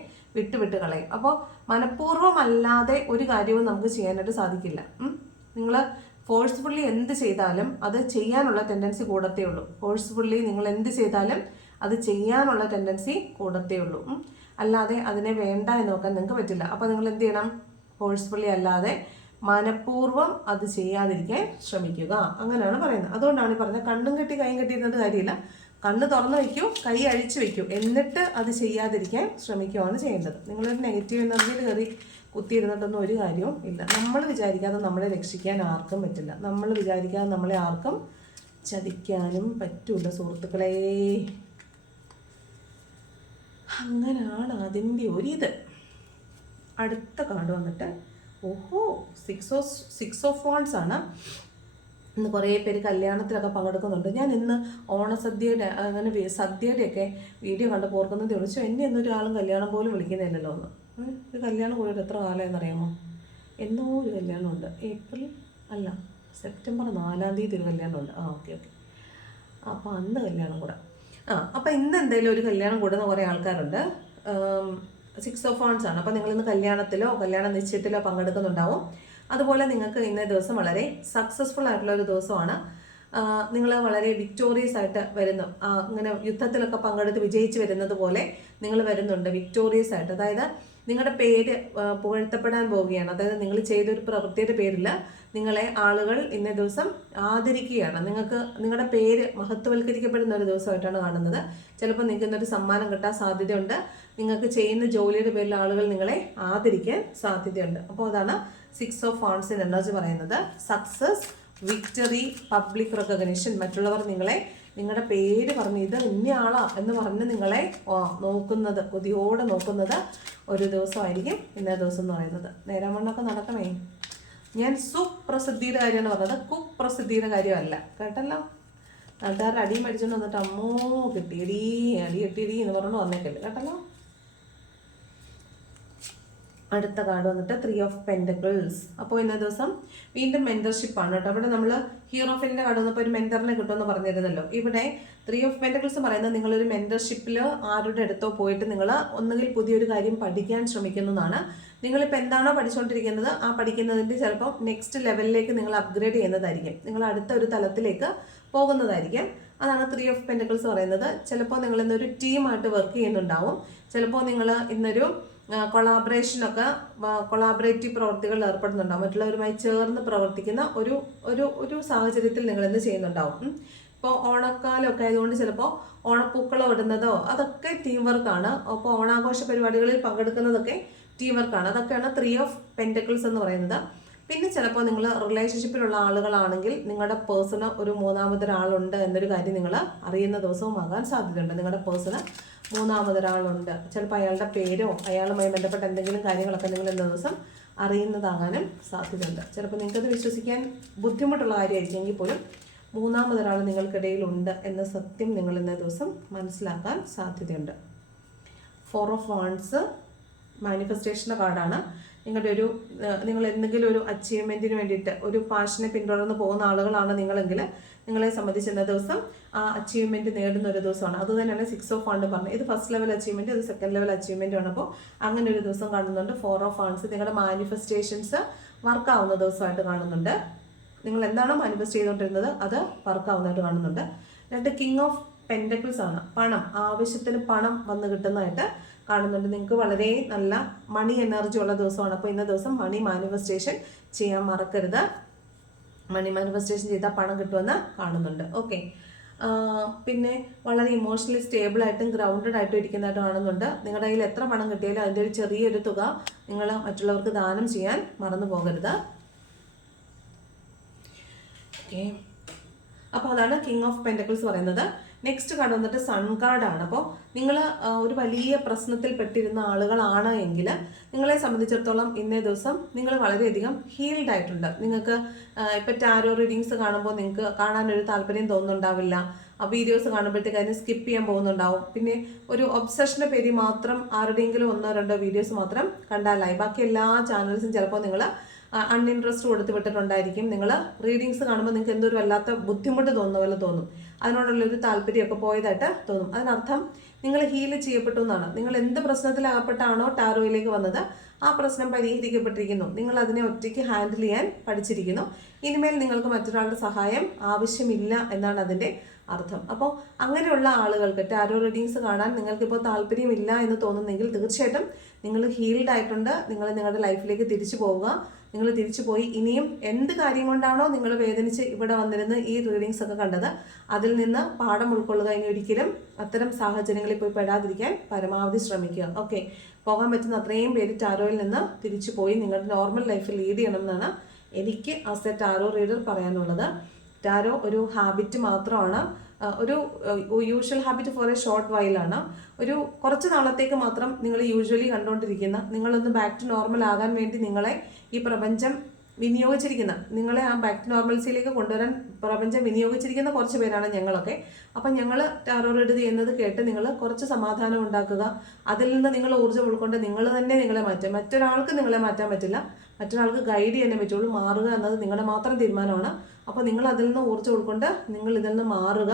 കളയും. അപ്പോൾ മനഃപൂർവമല്ലാതെ ഒരു കാര്യവും നമുക്ക് ചെയ്യാനായിട്ട് സാധിക്കില്ല. നിങ്ങൾ ഫോഴ്സ്ഫുള്ളി എന്ത് ചെയ്താലും അത് ചെയ്യാനുള്ള ടെൻഡൻസി കൂടത്തേ ഉള്ളൂ. ഫോഴ്സ്ഫുള്ളി നിങ്ങൾ എന്ത് ചെയ്താലും അത് ചെയ്യാനുള്ള ടെൻഡൻസി കൂടത്തേ ഉള്ളൂ. അല്ലാതെ അതിനെ വേണ്ട എന്ന് നോക്കാൻ നിങ്ങൾക്ക് പറ്റില്ല. അപ്പോൾ നിങ്ങൾ എന്ത് ചെയ്യണം? ഫോഴ്സ്ഫുള്ളി അല്ലാതെ മനഃപൂർവം അത് ചെയ്യാതിരിക്കാൻ ശ്രമിക്കുക. അങ്ങനെയാണ് പറയുന്നത്. അതുകൊണ്ടാണ് ഈ പറഞ്ഞത്. കണ്ണും കെട്ടി കൈയും കെട്ടിയിരുന്നത് കാര്യമില്ല. കണ്ണ് തുറന്നു വയ്ക്കൂ കൈ അഴിച്ചു വയ്ക്കൂ. എന്നിട്ട് അത് ചെയ്യാതിരിക്കാൻ ശ്രമിക്കുകയാണ് ചെയ്യേണ്ടത്. നിങ്ങളൊരു നെഗറ്റീവ് എനർജിയിൽ കയറി കുത്തിയിരുന്നിട്ടൊന്നും ഒരു കാര്യവും ഇല്ല. നമ്മൾ വിചാരിക്കാതെ നമ്മളെ രക്ഷിക്കാൻ ആർക്കും പറ്റില്ല. നമ്മൾ വിചാരിക്കാതെ നമ്മളെ ആർക്കും ചതിക്കാനും പറ്റൂല സുഹൃത്തുക്കളെ. അങ്ങനെയാണ് അതിന്റെ ഒരിത്. അടുത്ത കാർഡ് വന്നിട്ട് ഓഹോ six of six of wands ആണ്. ഇന്ന് കുറേ പേര് കല്യാണത്തിലൊക്കെ പങ്കെടുക്കുന്നുണ്ട്. ഞാൻ ഇന്ന് ഓണസദ്യയുടെ അങ്ങനെ സദ്യയുടെയൊക്കെ വീഡിയോ കണ്ട് പോർക്കുന്നത് വിളിച്ചു എന്നെ ഒന്നും കല്യാണം പോലും വിളിക്കുന്നില്ലല്ലോ ഒന്ന് ഒരു കല്യാണം കൂടിയിട്ട് എത്ര കാലമായെന്ന് അറിയാമോ എന്നോ ഒരു കല്യാണമുണ്ട്. ഏപ്രിൽ അല്ല സെപ്റ്റംബർ നാലാം തീയതി ഒരു കല്യാണമുണ്ട്. ആ ഓക്കെ ഓക്കെ. അപ്പോൾ അന്ന് കല്യാണം കൂടെ. ആ അപ്പോൾ ഇന്ന് എന്തെങ്കിലും ഒരു കല്യാണം കൂടുന്ന കുറേ ആൾക്കാരുണ്ട്. സിക്സ് ഓഫ് ഓൺസ് ആണ് അപ്പോൾ നിങ്ങൾ ഇന്ന് കല്യാണത്തിലോ കല്യാണ നിശ്ചയത്തിലോ പങ്കെടുക്കുന്നുണ്ടാവും. അതുപോലെ നിങ്ങൾക്ക് ഇന്നേ ദിവസം വളരെ സക്സസ്ഫുൾ ആയിട്ടുള്ള ഒരു ദിവസമാണ്. നിങ്ങൾ വളരെ വിക്ടോറിയസ് ആയിട്ട് വരുന്നു. അങ്ങനെ യുദ്ധത്തിലൊക്കെ പങ്കെടുത്ത് വിജയിച്ച് വരുന്നത് പോലെ നിങ്ങൾ വരുന്നുണ്ട് വിക്ടോറിയസ് ആയിട്ട്. അതായത് നിങ്ങളുടെ പേര് പുകഴ്ത്തപ്പെടാൻ പോവുകയാണ്. അതായത് നിങ്ങൾ ചെയ്തൊരു പ്രവൃത്തിയുടെ പേരിൽ നിങ്ങളെ ആളുകൾ ഇന്നേ ദിവസം ആദരിക്കുകയാണ്. നിങ്ങൾക്ക് നിങ്ങളുടെ പേര് മഹത്വവൽക്കരിക്കപ്പെടുന്ന ഒരു ദിവസമായിട്ടാണ് കാണുന്നത്. ചിലപ്പോൾ നിങ്ങൾക്ക് ഇന്നൊരു സമ്മാനം കിട്ടാൻ സാധ്യതയുണ്ട്. നിങ്ങൾക്ക് ചെയ്യുന്ന ജോലിയുടെ പേരിൽ ആളുകൾ നിങ്ങളെ ആദരിക്കാൻ സാധ്യതയുണ്ട്. അപ്പോൾ അതാണ് സിക്സ് ഓഫ് ഫോൺസിൻ എനർജി പറയുന്നത്. സക്സസ് വിക്ടറി പബ്ലിക് റെക്കഗ്നിഷൻ മറ്റുള്ളവർ നിങ്ങളെ നിങ്ങളുടെ പേര് പറഞ്ഞ് ഇത് ഇന്നയാളാ എന്ന് പറഞ്ഞ് നിങ്ങളെ നോക്കുന്നത് കൊതിയോടെ നോക്കുന്നത് ഒരു ദിവസമായിരിക്കും ഇന്നേ ദിവസം എന്ന് പറയുന്നത്. നേരം വണ്ണമൊക്കെ നടക്കണേ. ഞാൻ സുപ്രസിദ്ധിയുടെ കാര്യമാണ് പറഞ്ഞത്. കുപ്രസിദ്ധിയുടെ കാര്യമല്ല. കേട്ടല്ലോ? നാട്ടുകാരുടെ അടിയും അടിച്ചുകൊണ്ട് വന്നിട്ട് അമ്മോ കിട്ടിയടി അടി എന്ന് പറഞ്ഞു വന്നേക്കല്ലേ. കേട്ടല്ലോ? അടുത്ത കാർഡ് വന്നിട്ട് ത്രീ ഓഫ് പെന്റക്കിൾസ് അപ്പോൾ ഇന്ന ദിവസം വീണ്ടും മെന്റർഷിപ്പ് ആണ് കേട്ടോ. അവിടെ നമ്മൾ ഹീറോഫിലിന്റെ കാർഡ് വന്നപ്പോൾ ഒരു മെന്ററിനെ കിട്ടുമെന്ന് പറഞ്ഞിരുന്നല്ലോ. ഇവിടെ ത്രീ ഓഫ് പെന്റക്കിൾസ് പറയുന്നത് നിങ്ങളൊരു മെന്റർഷിപ്പിൽ ആരുടെ അടുത്തോ പോയിട്ട് നിങ്ങൾ ഒന്നുകിൽ പുതിയൊരു കാര്യം പഠിക്കാൻ ശ്രമിക്കുന്നതാണ്. നിങ്ങളിപ്പോൾ എന്താണോ പഠിച്ചുകൊണ്ടിരിക്കുന്നത് ആ പഠിക്കുന്നതിന്റെ ചിലപ്പോൾ നെക്സ്റ്റ് ലെവലിലേക്ക് നിങ്ങൾ അപ്ഗ്രേഡ് ചെയ്യുന്നതായിരിക്കും. നിങ്ങൾ അടുത്ത ഒരു തലത്തിലേക്ക് പോകുന്നതായിരിക്കും. അതാണ് ത്രീ ഓഫ് പെന്റക്കിൾസ് പറയുന്നത്. ചിലപ്പോൾ നിങ്ങൾ ഇന്നൊരു ടീമായിട്ട് വർക്ക് ചെയ്യുന്നുണ്ടാവും. ചിലപ്പോൾ നിങ്ങൾ ഇന്നൊരു കൊളാബറേഷനൊക്കെ കൊളാബറേറ്റീവ് പ്രവർത്തികളിൽ ഏർപ്പെടുന്നുണ്ടാവും. മറ്റുള്ളവരുമായി ചേർന്ന് പ്രവർത്തിക്കുന്ന ഒരു ഒരു ഒരു സാഹചര്യത്തിൽ നിങ്ങൾ എന്ത് ചെയ്യുന്നുണ്ടാവും? ഇപ്പോൾ ഓണക്കാലമൊക്കെ ആയതുകൊണ്ട് ചിലപ്പോൾ ഓണപ്പൂക്കളം ഇടുന്നതോ അതൊക്കെ ടീം വർക്കാണ് അപ്പോൾ ഓണാഘോഷ പരിപാടികളിൽ പങ്കെടുക്കുന്നതൊക്കെ ടീം വർക്കാണ് അതൊക്കെയാണ് ത്രീ ഓഫ് പെന്റക്കിൾസ് എന്ന് പറയുന്നത്. പിന്നെ ചിലപ്പോൾ നിങ്ങൾ റിലേഷൻഷിപ്പിലുള്ള ആളുകളാണെങ്കിൽ നിങ്ങളുടെ പേഴ്സണ് ഒരു മൂന്നാമതൊരാളുണ്ട് എന്നൊരു കാര്യം നിങ്ങൾ അറിയുന്ന ദിവസവും ആകാൻ സാധ്യതയുണ്ട്. നിങ്ങളുടെ പേഴ്സണ് മൂന്നാമതൊരാളുണ്ട്. ചിലപ്പോൾ അയാളുടെ പേരോ അയാളുമായി ബന്ധപ്പെട്ട എന്തെങ്കിലും കാര്യങ്ങളൊക്കെ നിങ്ങൾ ഇന്ന ദിവസം അറിയുന്നതാകാനും സാധ്യതയുണ്ട്. ചിലപ്പോൾ നിങ്ങൾക്കത് വിശ്വസിക്കാൻ ബുദ്ധിമുട്ടുള്ള കാര്യമായിരിക്കുമെങ്കിൽ പോലും മൂന്നാമതൊരാൾ നിങ്ങൾക്കിടയിലുണ്ട് എന്ന സത്യം നിങ്ങൾ ഇന്ന ദിവസം മനസ്സിലാക്കാൻ സാധ്യതയുണ്ട്. ഫോർ ഓഫ് വാൺസ് മാനിഫെസ്റ്റേഷന്റെ കാർഡാണ് നിങ്ങളുടെ ഒരു നിങ്ങൾ എന്തെങ്കിലും ഒരു അച്ചീവ്മെന്റിന് വേണ്ടിയിട്ട് ഒരു പാഷനെ പിന്തുടർന്ന് പോകുന്ന ആളുകളാണ് നിങ്ങളെങ്കിൽ നിങ്ങളെ സംബന്ധിച്ച് ഇന്ന ദിവസം ആ അച്ചീവ്മെന്റ് നേടുന്ന ഒരു ദിവസമാണ്. അത് തന്നെയാണ് സിക്സ് ഓഫ് ഫണ്ട് പറഞ്ഞത്. ഇത് ഫസ്റ്റ് ലെവൽ അച്ചീവ്മെന്റ് ഇത് സെക്കൻഡ് ലെവൽ അച്ചീവ്മെന്റ് ആണ്. അപ്പോൾ അങ്ങനെ ഒരു ദിവസം കാണുന്നുണ്ട്. ഫോർ ഓഫ് ഫണ്ട്സ് നിങ്ങളുടെ മാനിഫെസ്റ്റേഷൻസ് വർക്കാവുന്ന ദിവസമായിട്ട് കാണുന്നുണ്ട്. നിങ്ങൾ എന്താണോ മാനിഫെസ്റ്റ് ചെയ്തുകൊണ്ടിരുന്നത്? അത് വർക്കാവുന്നതായിട്ട് കാണുന്നുണ്ട്. രണ്ട് കിങ് ഓഫ് പെൻഡക്കിൾസ് ആണ്. പണം ആവശ്യത്തിന് പണം വന്ന് കിട്ടുന്നതായിട്ട് കാണുന്നുണ്ട്. നിങ്ങൾക്ക് വളരെ നല്ല മണി എനർജി ഉള്ള ദിവസമാണ്. അപ്പോൾ ഇന്ന ദിവസം മണി മാനിഫെസ്റ്റേഷൻ ചെയ്യാൻ മറക്കരുത്. മണി മാനിഫെസ്റ്റേഷൻ ചെയ്താൽ പണം കിട്ടുമെന്ന് കാണുന്നുണ്ട്. ഓക്കെ പിന്നെ വളരെ ഇമോഷണലി സ്റ്റേബിൾ ആയിട്ടും ഗ്രൗണ്ടഡ് ആയിട്ടും ഇരിക്കുന്നതായിട്ട് കാണുന്നുണ്ട്. നിങ്ങളുടെ കയ്യിൽ എത്ര പണം കിട്ടിയാലും അതിന്റെ ഒരു ചെറിയൊരു തുക നിങ്ങൾ മറ്റുള്ളവർക്ക് ദാനം ചെയ്യാൻ മറന്നു പോകരുത്. ഓക്കെ അപ്പോൾ അതാണ് കിങ് ഓഫ് പെന്റക്കിൾസ് പറയുന്നത്. നെക്സ്റ്റ് കാർഡ് വന്നിട്ട് സൺ കാർഡാണ് അപ്പോൾ നിങ്ങൾ ഒരു വലിയ പ്രശ്നത്തിൽ പെട്ടിരുന്ന ആളുകളാണ് എങ്കിൽ നിങ്ങളെ സംബന്ധിച്ചിടത്തോളം ഇന്നേ ദിവസം നിങ്ങൾ വളരെയധികം ഹീൽഡ് ആയിട്ടുണ്ട്. നിങ്ങൾക്ക് ഇപ്പോൾ ടാരോ റീഡിങ്സ് കാണുമ്പോൾ നിങ്ങൾക്ക് കാണാനൊരു താല്പര്യം തോന്നുന്നുണ്ടാവില്ല. ആ വീഡിയോസ് കാണുമ്പോഴത്തേക്ക് അതിന് സ്കിപ്പ് ചെയ്യാൻ പോകുന്നുണ്ടാവും. പിന്നെ ഒരു ഒബ്സഷന്റെ പേര് മാത്രം ആരുടെയെങ്കിലും ഒന്നോ രണ്ടോ വീഡിയോസ് മാത്രം കണ്ടാലായി ബാക്കി എല്ലാ ചാനൽസും ചിലപ്പോൾ നിങ്ങൾ അൺഇൻട്രസ്റ്റ് കൊടുത്ത് വിട്ടിട്ടുണ്ടായിരിക്കും. നിങ്ങൾ റീഡിങ്സ് കാണുമ്പോൾ നിങ്ങൾക്ക് എന്തോ ഒരു വല്ലാത്ത ബുദ്ധിമുട്ട് തോന്നുന്ന പോലെ തോന്നും. അതിനോടുള്ള ഒരു താല്പര്യമൊക്കെ പോയതായിട്ട് തോന്നും. അതിനർത്ഥം നിങ്ങൾ ഹീൽ ചെയ്യപ്പെട്ടു എന്നാണ്. നിങ്ങൾ എന്ത് പ്രശ്നത്തിലകപ്പെട്ടാണോ ടാരോയിലേക്ക് വന്നത് ആ പ്രശ്നം പരിഹരിക്കപ്പെട്ടിരിക്കുന്നു. നിങ്ങൾ അതിനെ ഒറ്റയ്ക്ക് ഹാൻഡിൽ ചെയ്യാൻ പഠിച്ചിരിക്കുന്നു. ഇനിമേൽ നിങ്ങൾക്ക് മറ്റൊരാളുടെ സഹായം ആവശ്യമില്ല എന്നാണ് അതിന്റെ അർത്ഥം. അപ്പോൾ അങ്ങനെയുള്ള ആളുകൾക്ക് ടാരോ റീഡിങ്സ് കാണാൻ നിങ്ങൾക്കിപ്പോൾ താല്പര്യമില്ല എന്ന് തോന്നുന്നെങ്കിൽ തീർച്ചയായിട്ടും നിങ്ങൾ ഹീൽഡ് ആയിട്ടുണ്ട്. നിങ്ങൾ നിങ്ങളുടെ ലൈഫിലേക്ക് തിരിച്ചു പോവുക. നിങ്ങൾ തിരിച്ചു പോയി ഇനിയും എന്ത് കാര്യം കൊണ്ടാണോ നിങ്ങൾ വേദനിച്ച് ഇവിടെ വന്നിരുന്ന് ഈ റീഡിങ്സ് ഒക്കെ കണ്ടത്? അതിൽ നിന്ന് പാഠം ഉൾക്കൊള്ളുക ഇനി ഒരിക്കലും. അത്തരം സാഹചര്യങ്ങളിൽ പോയി പെടാതിരിക്കാൻ പരമാവധി ശ്രമിക്കുക. ഓക്കെ പോകാൻ പറ്റുന്ന അത്രയും പേര് ടാരോയിൽ നിന്ന് തിരിച്ചു പോയി നിങ്ങളുടെ നോർമൽ ലൈഫ് ലീഡ് ചെയ്യണം എന്നാണ് എനിക്ക് ആസ് എ ടാരോ റീഡർ പറയാനുള്ളത്. ടാരോ ഒരു ഹാബിറ്റ് മാത്രമാണ്. ഒരു usual habit for a short വൈലാണ് ഒരു കുറച്ച് നാളത്തേക്ക് മാത്രം നിങ്ങൾ യൂഷ്വലി കണ്ടുകൊണ്ടിരിക്കുന്ന നിങ്ങളൊന്ന് ബാക്ക് ടു നോർമൽ ആകാൻ വേണ്ടി നിങ്ങളെ ഈ പ്രപഞ്ചം വിനിയോഗിച്ചിരിക്കുന്ന നിങ്ങളെ ആ ബാക്ക് ടു നോർമൽസിയിലേക്ക് കൊണ്ടുവരാൻ പ്രപഞ്ചം വിനിയോഗിച്ചിരിക്കുന്ന കുറച്ച് പേരാണ് ഞങ്ങളൊക്കെ. അപ്പം ഞങ്ങൾ ടാറോ റീഡ് ചെയ്യുന്നത് കേട്ട് നിങ്ങൾ കുറച്ച് സമാധാനം ഉണ്ടാക്കുക. അതിൽ നിന്ന് നിങ്ങൾ ഊർജം ഉൾക്കൊണ്ട് നിങ്ങൾ തന്നെ നിങ്ങളെ മാറ്റുക മറ്റൊരാൾക്ക് നിങ്ങളെ മാറ്റാൻ പറ്റില്ല. മറ്റൊരാൾക്ക് ഗൈഡ് ചെയ്യാനേ പറ്റുള്ളൂ. മാറുക എന്നത് നിങ്ങളുടെ മാത്രം തീരുമാനമാണ്. അപ്പോൾ നിങ്ങൾ അതിൽ നിന്ന് ഊർജം ഉൾക്കൊണ്ട് നിങ്ങൾ ഇതിൽ നിന്ന് മാറുക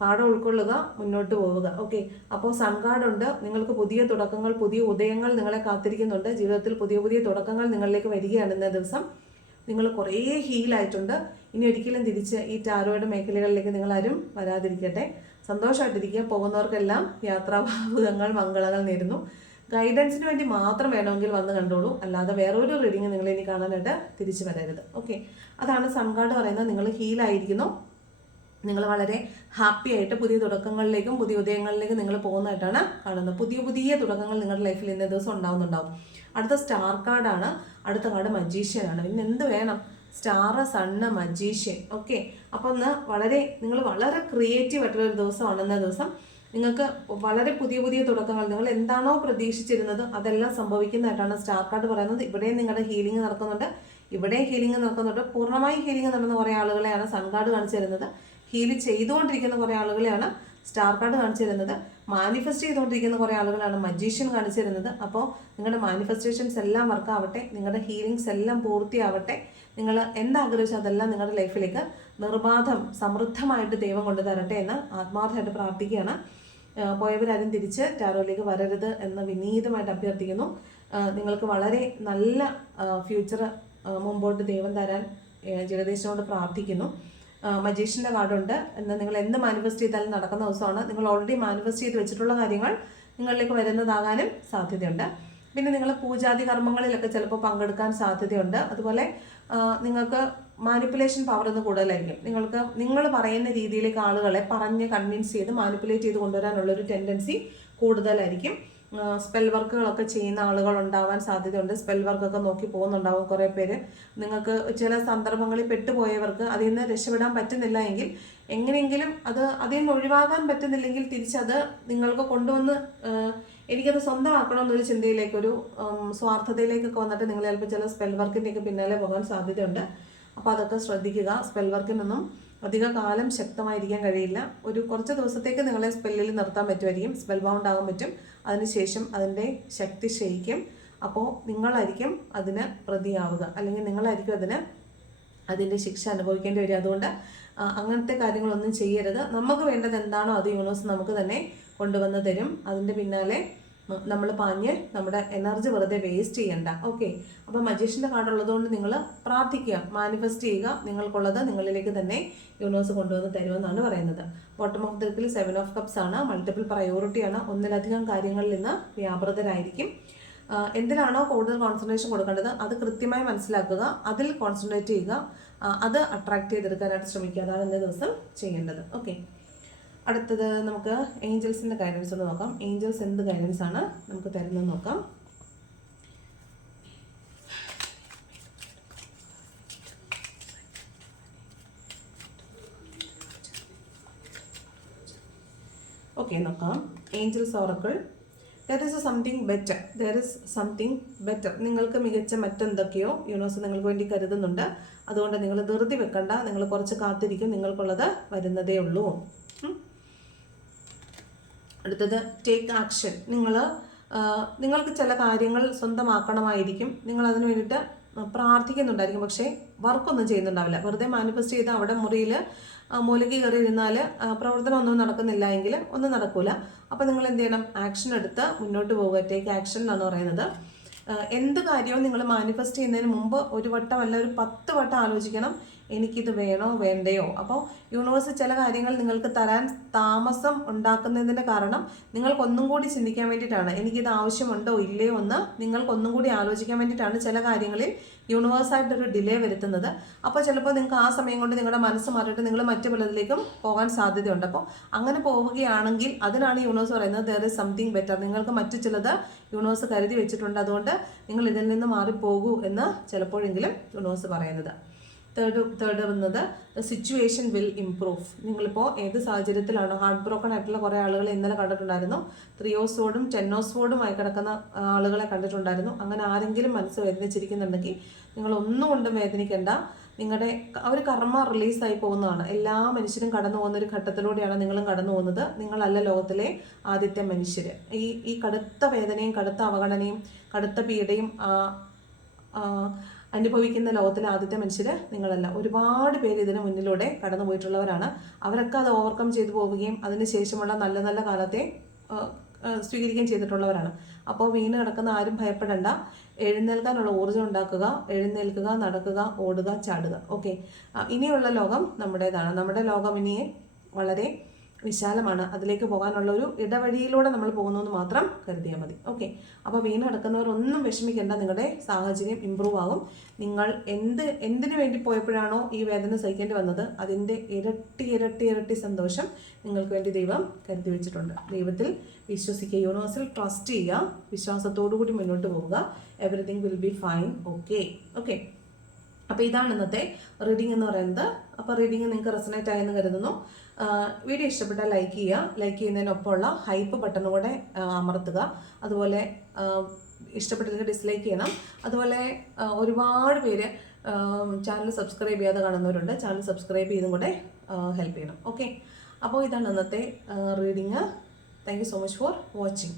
പാഠം ഉൾക്കൊള്ളുക മുന്നോട്ട് പോവുക. ഓക്കെ അപ്പോൾ സൺഗാർഡുണ്ട് നിങ്ങൾക്ക് പുതിയ തുടക്കങ്ങൾ പുതിയ ഉദയങ്ങൾ നിങ്ങളെ കാത്തിരിക്കുന്നുണ്ട്. ജീവിതത്തിൽ പുതിയ പുതിയ തുടക്കങ്ങൾ നിങ്ങളിലേക്ക് വരികയാണ് ഇന്നേ ദിവസം. നിങ്ങൾ കുറേ ഹീലായിട്ടുണ്ട് ഇനി ഒരിക്കലും തിരിച്ച് ഈ ടാരോയുടെ മേഖലകളിലേക്ക് നിങ്ങൾ ആരും വരാതിരിക്കട്ടെ. സന്തോഷമായിട്ടിരിക്കുക. പോകുന്നവർക്കെല്ലാം യാത്രാഭാവുകങ്ങൾ മംഗളങ്ങൾ നേരുന്നു. ഗൈഡൻസിന് വേണ്ടി മാത്രം വേണമെങ്കിൽ വന്ന് കണ്ടോളൂ. അല്ലാതെ വേറൊരു റീഡിങ് നിങ്ങൾ ഇനി കാണാനായിട്ട് തിരിച്ചു വരരുത്. ഓക്കെ അതാണ് സംഘാട് പറയുന്നത്. നിങ്ങൾ ഹീലായിരിക്കുന്നു നിങ്ങൾ വളരെ ഹാപ്പി ആയിട്ട് പുതിയ തുടക്കങ്ങളിലേക്കും പുതിയ ഉദയങ്ങളിലേക്കും നിങ്ങൾ പോകുന്നതായിട്ടാണ് കാണുന്നത്. പുതിയ പുതിയ തുടക്കങ്ങൾ നിങ്ങളുടെ ലൈഫിൽ ഇന്ന ദിവസം ഉണ്ടാവുന്നുണ്ടാവും. അടുത്ത സ്റ്റാർ കാർഡാണ് അടുത്ത കാർഡ് മജീഷ്യനാണ്. പിന്നെ എന്ത് വേണം? Star sun magician. ഓക്കെ അപ്പം ഒന്ന് വളരെ നിങ്ങൾ വളരെ ക്രിയേറ്റീവ് ആയിട്ടുള്ള ഒരു ദിവസമാണ് ഇന്ന ദിവസം. നിങ്ങൾക്ക് വളരെ പുതിയ പുതിയ തുടക്കങ്ങൾ നിങ്ങൾ എന്താണോ പ്രതീക്ഷിച്ചിരുന്നത് അതെല്ലാം സംഭവിക്കുന്നതായിട്ടാണ് സ്റ്റാർ കാർഡ് പറയുന്നത്. ഇവിടെയും നിങ്ങളുടെ ഹീലിംഗ് നടക്കുന്നുണ്ട്. ഇവിടെയും ഹീലിംഗ് നടക്കുന്നുണ്ട്. പൂർണമായി ഹീലിംഗ് നടന്ന കുറേ ആളുകളെയാണ് സൺ കാർഡ് കാണിച്ചു തരുന്നത്. ഹീൽ ചെയ്തുകൊണ്ടിരിക്കുന്ന കുറേ ആളുകളെയാണ് സ്റ്റാർ കാർഡ് കാണിച്ചു തരുന്നത്. മാനിഫെസ്റ്റ് ചെയ്തുകൊണ്ടിരിക്കുന്ന കുറേ ആളുകളാണ് മജീഷ്യൻ കാണിച്ചു തരുന്നത്. അപ്പോൾ നിങ്ങളുടെ മാനിഫെസ്റ്റേഷൻസ് എല്ലാം വർക്കാവട്ടെ നിങ്ങളുടെ ഹീലിങ്സ് എല്ലാം പൂർത്തിയാവട്ടെ നിങ്ങൾ എന്താഗ്രഹിച്ചോ അതെല്ലാം നിങ്ങളുടെ ലൈഫിലേക്ക് നിർബാധം സമൃദ്ധമായിട്ട് ദൈവം കൊണ്ടു തരട്ടെ എന്ന് ആത്മാർത്ഥമായിട്ട് പ്രാർത്ഥിക്കുകയാണ്. പോയവരാരും തിരിച്ച് ടാരോയിലേക്ക് വരരുത് എന്ന് വിനീതമായിട്ട് അഭ്യർത്ഥിക്കുന്നു. നിങ്ങൾക്ക് വളരെ നല്ല ഫ്യൂച്ചർ മുമ്പോട്ട് ദൈവം തരാൻ ജഗദീശനോട് പ്രാർത്ഥിക്കുന്നു. മജീഷ്യന്റെ കാർഡുണ്ട്. എന്ന് നിങ്ങൾ എന്ത് മാനിഫെസ്റ്റ് ചെയ്താലും നടക്കുന്ന ദിവസമാണ്. നിങ്ങൾ ഓൾറെഡി മാനിഫെസ്റ്റ് ചെയ്ത് വെച്ചിട്ടുള്ള കാര്യങ്ങൾ നിങ്ങളിലേക്ക് വരുന്നതാകാനും സാധ്യതയുണ്ട്. പിന്നെ നിങ്ങൾ പൂജാതി കർമ്മങ്ങളിലൊക്കെ ചിലപ്പോൾ പങ്കെടുക്കാൻ സാധ്യതയുണ്ട്. അതുപോലെ നിങ്ങൾക്ക് മാനിപ്പുലേഷൻ പവർ ഇന്ന് കൂടുതലായിരിക്കും. നിങ്ങൾക്ക് നിങ്ങൾ പറയുന്ന രീതിയിലേക്ക് ആളുകളെ പറഞ്ഞ് കൺവിൻസ് ചെയ്ത് മാനിപ്പുലേറ്റ് ചെയ്ത് കൊണ്ടുവരാനുള്ളൊരു ടെൻഡൻസി കൂടുതലായിരിക്കും. സ്പെൽ വർക്കുകളൊക്കെ ചെയ്യുന്ന ആളുകൾ ഉണ്ടാവാൻ സാധ്യതയുണ്ട്. സ്പെൽ വർക്കൊക്കെ നോക്കി പോകുന്നുണ്ടാവും കുറേ പേര്. നിങ്ങൾക്ക് ചില സന്ദർഭങ്ങളിൽ പെട്ടുപോയവർക്ക് അതിൽ നിന്ന് രക്ഷപ്പെടാൻ പറ്റുന്നില്ല എങ്കിൽ എങ്ങനെയെങ്കിലും അത് അതിൽ നിന്ന് ഒഴിവാകാൻ പറ്റുന്നില്ലെങ്കിൽ തിരിച്ചത് നിങ്ങൾക്ക് കൊണ്ടുവന്ന് എനിക്കത് സ്വന്തമാക്കണം എന്നൊരു ചിന്തയിലേക്ക് ഒരു സ്വാർത്ഥതയിലേക്കൊക്കെ വന്നിട്ട് നിങ്ങൾ ചിലപ്പോൾ ചില സ്പെൽ വർക്കിന്റെയൊക്കെ പിന്നാലെ പോകാൻ സാധ്യതയുണ്ട്. അപ്പോൾ അതൊക്കെ ശ്രദ്ധിക്കുക. സ്പെൽ വർക്കിനൊന്നും അധിക കാലം ശക്തമായിരിക്കാൻ കഴിയില്ല. ഒരു കുറച്ച് ദിവസത്തേക്ക് നിങ്ങളെ സ്പെല്ലിൽ നിർത്താൻ പറ്റുമായിരിക്കും. സ്പെൽ ബൗണ്ട് ആകാൻ പറ്റും. അതിനുശേഷം അതിന്റെ ശക്തി ക്ഷയിക്കും. അപ്പോൾ നിങ്ങളായിരിക്കും അതിന് പ്രതിയാവുക. അല്ലെങ്കിൽ നിങ്ങളായിരിക്കും അതിന് അതിന്റെ ശിക്ഷ അനുഭവിക്കേണ്ടി വരും അതുകൊണ്ട് അങ്ങനത്തെ കാര്യങ്ങളൊന്നും ചെയ്യരുത്. നമുക്ക് വേണ്ടത് എന്താണോ അത് യൂണിവേഴ്സ് നമുക്ക് തന്നെ കൊണ്ടുവന്ന് തരും. അതിന്റെ പിന്നാലെ നമ്മൾ പാഞ്ഞ് നമ്മുടെ എനർജി വെറുതെ വേസ്റ്റ് ചെയ്യണ്ട. ഓക്കെ അപ്പോൾ മജീഷ്യന്റെ കാർഡ് ഉള്ളതുകൊണ്ട് നിങ്ങൾ പ്രാർത്ഥിക്കുക. മാനിഫെസ്റ്റ് ചെയ്യുക. നിങ്ങൾക്കുള്ളത് നിങ്ങളിലേക്ക് തന്നെ യൂണിവേഴ്സ് കൊണ്ടുവന്ന് തരുമെന്നാണ് പറയുന്നത്. ബോട്ടം ഓഫ് ദർക്കിൽ സെവൻ ഓഫ് കപ്സ് ആണ്. മൾട്ടിപ്പിൾ പ്രയോറിറ്റിയാണ് ഒന്നിലധികം കാര്യങ്ങളിൽ നിന്ന് വ്യാപൃതരായിരിക്കും. എന്തിനാണോ കൂടുതൽ കോൺസെൻട്രേഷൻ കൊടുക്കേണ്ടത്? അത് കൃത്യമായി മനസ്സിലാക്കുക. അതിൽ കോൺസെൻട്രേറ്റ് ചെയ്യുക. അത് അട്രാക്ട് ചെയ്തെടുക്കാനായിട്ട് ശ്രമിക്കുക. അതാണ് ഇന്നേ ദിവസം ചെയ്യേണ്ടത്. ഓക്കെ അടുത്തത് നമുക്ക് ഏഞ്ചൽസിന്റെ ഗൈഡൻസ് ഒന്ന് നോക്കാം. ഏഞ്ചൽസ് എന്ത് ഗൈഡൻസ് ആണ് നമുക്ക് തരുന്നത് നോക്കാം. ഓക്കെ നോക്കാം. Angels oracle there is something better there is something better നിങ്ങൾക്ക് മികച്ച മറ്റെന്തൊക്കെയോ യൂണിവേഴ്സ് നിങ്ങൾക്ക് വേണ്ടി കരുതുന്നുണ്ട്. അതുകൊണ്ട് നിങ്ങൾ ധൃതി വെക്കണ്ട. നിങ്ങൾ കുറച്ച് കാത്തിരിക്കും. നിങ്ങൾക്കുള്ളത് വരുന്നതേ ഉള്ളൂ. അടുത്തത് ടേക്ക് ആക്ഷൻ നിങ്ങൾ നിങ്ങൾക്ക് ചില കാര്യങ്ങൾ സ്വന്തമാക്കണമായിരിക്കും. നിങ്ങൾ അതിന് വേണ്ടിയിട്ട് പ്രാർത്ഥിക്കുന്നുണ്ടായിരിക്കും. പക്ഷേ വർക്കൊന്നും ചെയ്യുന്നുണ്ടാവില്ല. വെറുതെ മാനിഫെസ്റ്റ് ചെയ്ത് അവിടെ മുറിയിൽ മൂലയ്ക്ക് കയറി ഇരുന്നാൽ പ്രവർത്തനം ഒന്നും നടക്കുന്നില്ല എങ്കിൽ ഒന്നും നടക്കില്ല അപ്പോൾ നിങ്ങൾ എന്ത് ചെയ്യണം? ആക്ഷൻ എടുത്ത് മുന്നോട്ട് പോവുക. ടേക്ക് ആക്ഷൻ എന്നാണ് പറയുന്നത്. എന്ത് കാര്യവും നിങ്ങൾ മാനിഫെസ്റ്റ് ചെയ്യുന്നതിന് മുമ്പ് ഒരു വട്ടം അല്ല ഒരു പത്ത് വട്ടം ആലോചിക്കണം. എനിക്കിത് വേണോ വേണ്ടയോ? അപ്പോൾ യൂണിവേഴ്സ് ചില കാര്യങ്ങൾ നിങ്ങൾക്ക് തരാൻ താമസം ഉണ്ടാക്കുന്നതിന്റെ കാരണം നിങ്ങൾക്കൊന്നും കൂടി ചിന്തിക്കാൻ വേണ്ടിയിട്ടാണ്. എനിക്കിത് ആവശ്യമുണ്ടോ ഇല്ലയോ എന്ന് നിങ്ങൾക്കൊന്നും കൂടി ആലോചിക്കാൻ വേണ്ടിയിട്ടാണ് ചില കാര്യങ്ങളിൽ യൂണിവേഴ്സായിട്ടൊരു ഡിലേ വരുത്തുന്നത്. അപ്പോൾ ചിലപ്പോൾ നിങ്ങൾക്ക് ആ സമയം കൊണ്ട് നിങ്ങളുടെ മനസ്സ് മാറിയിട്ട് നിങ്ങൾ മറ്റു പലതിലേക്കും പോകാൻ സാധ്യതയുണ്ട്. അപ്പോൾ അങ്ങനെ പോവുകയാണെങ്കിൽ അതിനാണ് യൂണിവേഴ്സ് പറയുന്നത് ദർ ഇസ് സംതിങ് ബെറ്റർ നിങ്ങൾക്ക് മറ്റു ചിലത് യൂണിവേഴ്സ് കരുതി വെച്ചിട്ടുണ്ട്. അതുകൊണ്ട് നിങ്ങൾ ഇതിൽ നിന്ന് മാറിപ്പോകൂ എന്ന് ചിലപ്പോഴെങ്കിലും യൂണിവേഴ്സ് പറയുന്നത്. തേർഡ് തേർഡ് വന്നത് സിറ്റുവേഷൻ വിൽ ഇംപ്രൂവ് നിങ്ങളിപ്പോൾ ഏത് സാഹചര്യത്തിലാണോ ഹാർട്ട് ബ്രോക്കൺ ആയിട്ടുള്ള കുറേ ആളുകളെ ഇന്നലെ കണ്ടിട്ടുണ്ടായിരുന്നു. ത്രിയോസ് വോർഡും ആയി വോർഡുമായി കിടക്കുന്ന ആളുകളെ കണ്ടിട്ടുണ്ടായിരുന്നു. അങ്ങനെ ആരെങ്കിലും മനസ്സ് വേദനിച്ചിരിക്കുന്നുണ്ടെങ്കിൽ നിങ്ങൾ ഒന്നും കൊണ്ടും വേദനിക്കേണ്ട. നിങ്ങളുടെ ഒരു കർമ്മ റിലീസായി പോകുന്നതാണ്. എല്ലാ മനുഷ്യരും കടന്നു പോകുന്ന ഒരു ഘട്ടത്തിലൂടെയാണ് നിങ്ങളും കടന്നു പോകുന്നത്. നിങ്ങളല്ല ലോകത്തിലെ ആദ്യത്തെ മനുഷ്യർ ഈ ഈ കടുത്ത വേദനയും കടുത്ത അവഗണനയും കടുത്ത പീഡയും അനുഭവിക്കുന്ന ലോകത്തിലെ ആദ്യത്തെ മനുഷ്യർ നിങ്ങളല്ല. ഒരുപാട് പേര് ഇതിന് മുന്നിലൂടെ കടന്നു പോയിട്ടുള്ളവരാണ് അവരൊക്കെ അത് ഓവർകം ചെയ്തു പോവുകയും അതിനുശേഷമുള്ള നല്ല നല്ല കാലത്തെ സ്വീകരിക്കുകയും ചെയ്തിട്ടുള്ളവരാണ്. അപ്പോൾ വീണ് കിടക്കുന്ന ആരും ഭയപ്പെടേണ്ട. എഴുന്നേൽക്കാനുള്ള ഊർജം ഉണ്ടാക്കുക എഴുന്നേൽക്കുക നടക്കുക ഓടുക ചാടുക. ഓക്കെ. ഇനിയുള്ള ലോകം നമ്മുടേതാണ്. നമ്മുടെ ലോകം ഇനിയെ വളരെ വിശാലമാണ്. അതിലേക്ക് പോകാനുള്ള ഒരു ഇടവഴിയിലൂടെ നമ്മൾ പോകുന്നു എന്ന് മാത്രം കരുതിയാൽ മതി. ഓക്കെ അപ്പോൾ വീണ് ഒന്നും വിഷമിക്കേണ്ട. നിങ്ങളുടെ സാഹചര്യം ഇമ്പ്രൂവ് ആകും നിങ്ങൾ എന്ത് എന്തിനു വേണ്ടി പോയപ്പോഴാണോ ഈ വേദന സഹിക്കേണ്ടി വന്നത്? അതിന്റെ ഇരട്ടി ഇരട്ടി ഇരട്ടി സന്തോഷം നിങ്ങൾക്ക് വേണ്ടി ദൈവം കരുതി വെച്ചിട്ടുണ്ട്. ദൈവത്തിൽ വിശ്വസിക്കുക. യൂണിവേഴ്സിൽ ട്രസ്റ്റ് ചെയ്യുക. വിശ്വാസത്തോടു കൂടി മുന്നോട്ട് പോവുക. Everything will be fine okay okay അപ്പോൾ ഇതാണ് ഇന്നത്തെ റീഡിംഗ് എന്ന് പറയുന്നത്. അപ്പോൾ റീഡിംഗ് നിങ്ങൾക്ക് റെസനേറ്റ് ആയെന്ന് കരുതുന്നു. വീഡിയോ ഇഷ്ടപ്പെട്ടാൽ ലൈക്ക് ചെയ്യുക. ലൈക്ക് ചെയ്യുന്നതിനൊപ്പമുള്ള ഹൈപ്പ് ബട്ടണും കൂടെ അമർത്തുക. അതുപോലെ ഇഷ്ടപ്പെട്ടില്ലെങ്കിൽ ഡിസ്ലൈക്ക് ചെയ്യണം. അതുപോലെ ഒരുപാട് പേര് ചാനൽ സബ്സ്ക്രൈബ് ചെയ്യാതെ കാണുന്നവരുണ്ട്. ചാനൽ സബ്സ്ക്രൈബ് ചെയ്തും കൂടെ ഹെൽപ്പ് ചെയ്യണം. ഓക്കെ അപ്പോൾ ഇതാണ് ഇന്നത്തെ reading thank so much for watching